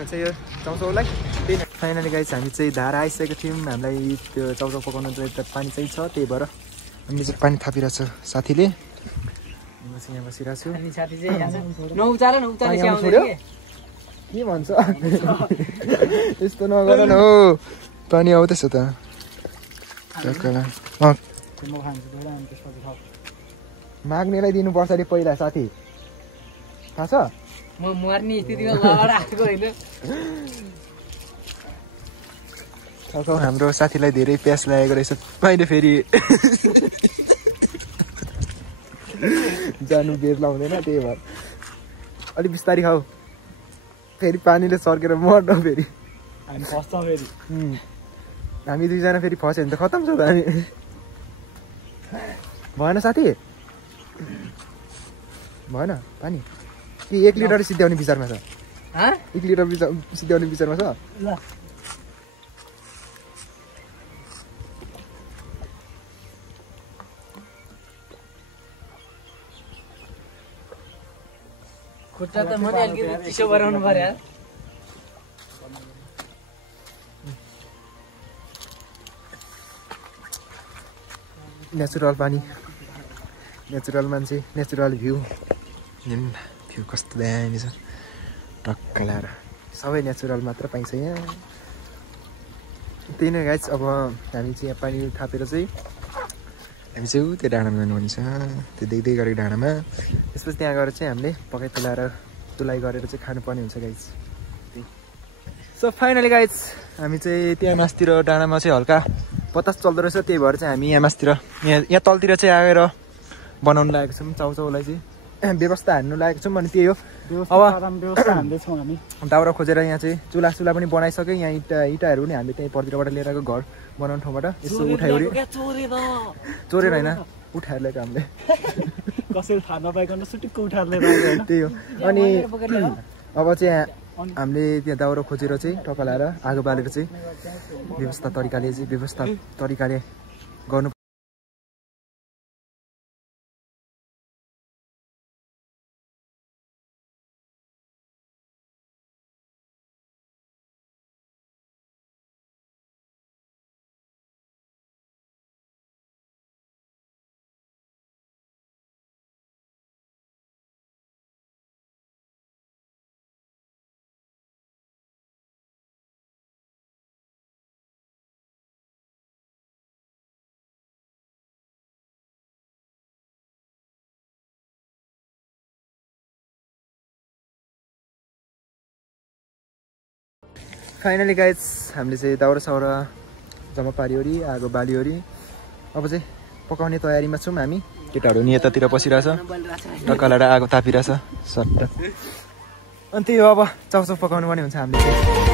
हुन्छ यो चाउचाउलाई। Finally guys हामी चाहिँ धारा आइसकेको थियौँ। हामीलाई त्यो चाउचाउ पकाउनु चाहिँ पानी चाहिँ छ, त्यही भएर हामीले चाहिँ पानी थापिरहेको छ साथीले। म चाहिँ यहाँ बसिरहेको छु। के भन्छ यस्तो नगर न हो, पानी आउँदैछ त। माग्नेलाई दिनुपर्छ अरे पहिला साथी, थाहा छ? म मर्ने स्थितिमा लडाएको होइन। हाम्रो साथीलाई धेरै प्यास लागेको रहेछ। मैले फेरि जानु बेर लाउँदैन, त्यही भएर अलिक बिस्तारी खाऊ, फेरि पानीले सर्केर मर्न फेरि हामी फस्छौँ फेरि। हामी दुईजना फेरि फस्यो भने त खतम छ त हामी। भएन साथी, भएन पानी कि 1 लिटर सिद्ध्याउने विचारमा छ? 1 लिटर सिद्ध्याउने विचारमा छ? ल खुट्टा त मैले अलिकति चिसो बनाउनु पर्यो। नेचुरल पानी, नेचुरल मान्छे, नेचुरल भ्यू। भ्यू कस्तो दामी छ, टक्क ल्याएर सबै नेचुरल मात्र पाइन्छ यहाँ। त्यही नै गाइस, अब हामी चाहिँ यहाँ पानी थापेर चाहिँ हामी चाहिँ त्यो डाँडामा जानुपर्ने छ, त्यो देख्दै गरेको डाँडामा। त्यसपछि त्यहाँ गएर चाहिँ हामीले पकाइ तुलाइ गरेर चाहिँ खानुपर्ने हुन्छ गाइस। सो फाइनली गाइस हामी चाहिँ त्यहाँ मासतिर डाँडामा चाहिँ हल्का बतास चल्दो रहेछ, त्यही भएर चाहिँ हामी यहाँ मासतिर यहाँ तलतिर चाहिँ आएर बनाउनु लागेको छौँ। चाउचाउलाई चाहिँ व्यवस्था हान्नु लागेको छौँ। अनि त्यही हो, अब दाउरा खोजेर यहाँ चाहिँ चुला पनि बनाइसक्यो। यहाँ इँटाहरू पनि हामीले त्यहीँ पर्तिरबाट लिएर आएको घर बनाउने ठाउँबाट यसो उठायो, चोरेर होइन उठाएर ल्याएको हामीले। कसैले थाहा नपाइकन सुटुक्क उठाएर ल्याएको। त्यही हो। अनि अब चाहिँ हामीले त्यहाँ दाउरा खोजेर चाहिँ टक्क लाएर आगो बालेर चाहिँ व्यवस्था तरिकाले गर्नु। फाइनली गाइस हामीले चाहिँ दाउरा साउरा जम्मा पारिओरी आगो बालिओरी अब चाहिँ पकाउने तयारीमा छौँ हामी। केटाहरू नि यतातिर बसिरहेछ, टक्क लाएर आगो तापिरहेछ सट्ट। अनि त्यही हो, अब चाउचाउ पकाउनु पर्ने हुन्छ हामीले चाहिँ।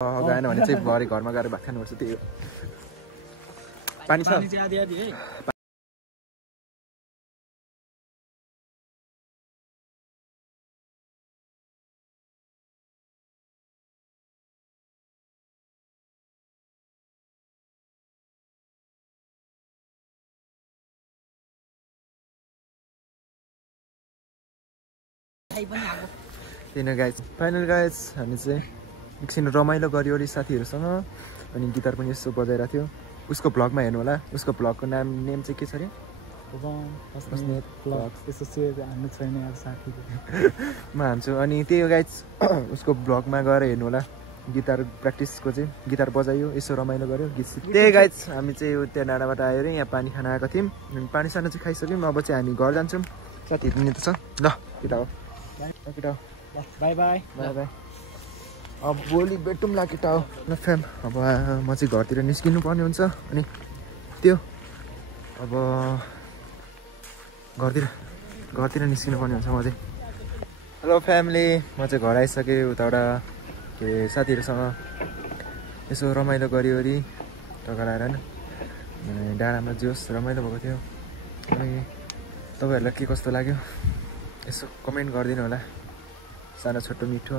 गएन भने चाहिँ भरे घरमा गएर भात खानुपर्छ। त्यही हो। पानी छ? त्यही नै गाइस, फाइनल गाइस हामी चाहिँ एकछिन रमाइलो गरियो साथीहरूसँग। अनि गिटार पनि यसो बजाइरहेको थियो उसको भ्लगमा हेर्नु होला उसको भ्लगको नेम चाहिँ के छ अरे यसो सेयर हान्नु छैन यार साथीको म हान्छु अनि त्यही हो गाइज उसको भ्लगमा गएर हेर्नु होला गिटार प्र्याक्टिसको चाहिँ गिटार बजायो यसो रमाइलो गऱ्यो गीत त्यही गाइज हामी चाहिँ यो त्यहाँ डाँडाबाट आएर यहाँ पानी खान आएको थियौँ अनि पानी सानो चाहिँ खाइसक्यौँ अब चाहिँ हामी घर जान्छौँ साथीहरू नि त छ ल केटा हो केटा हो बाई बाई बाई बाई अब भोलि भेटौँला केटा हो ल फ्याम अब म चाहिँ घरतिर निस्किनु पर्ने हुन्छ अनि त्यो अब घरतिर निस्किनु पर्ने हुन्छ म चाहिँ हेलो फ्यामिली म चाहिँ घर आइसकेँ उताबाट के साथीहरूसँग यसो रमाइलो गरिवरी टक्का लगाएर होइन डाँडामा जोस् रमाइलो भएको थियो अनि तपाईँहरूलाई के कस्तो लाग्यो यसो कमेन्ट गरिदिनु होला सानो छोटो मिठो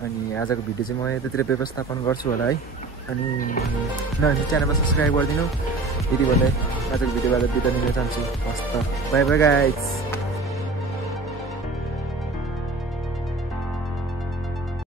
अनि आजको भिडियो चाहिँ म यतातिर व्यवस्थापन गर्छु होला है अनि च्यानलमा सब्सक्राइब गरिदिनु यति भन्दै आजको भिडियोबाट बिदा लिन चाहन्छु हस् त बाई बाई गाइज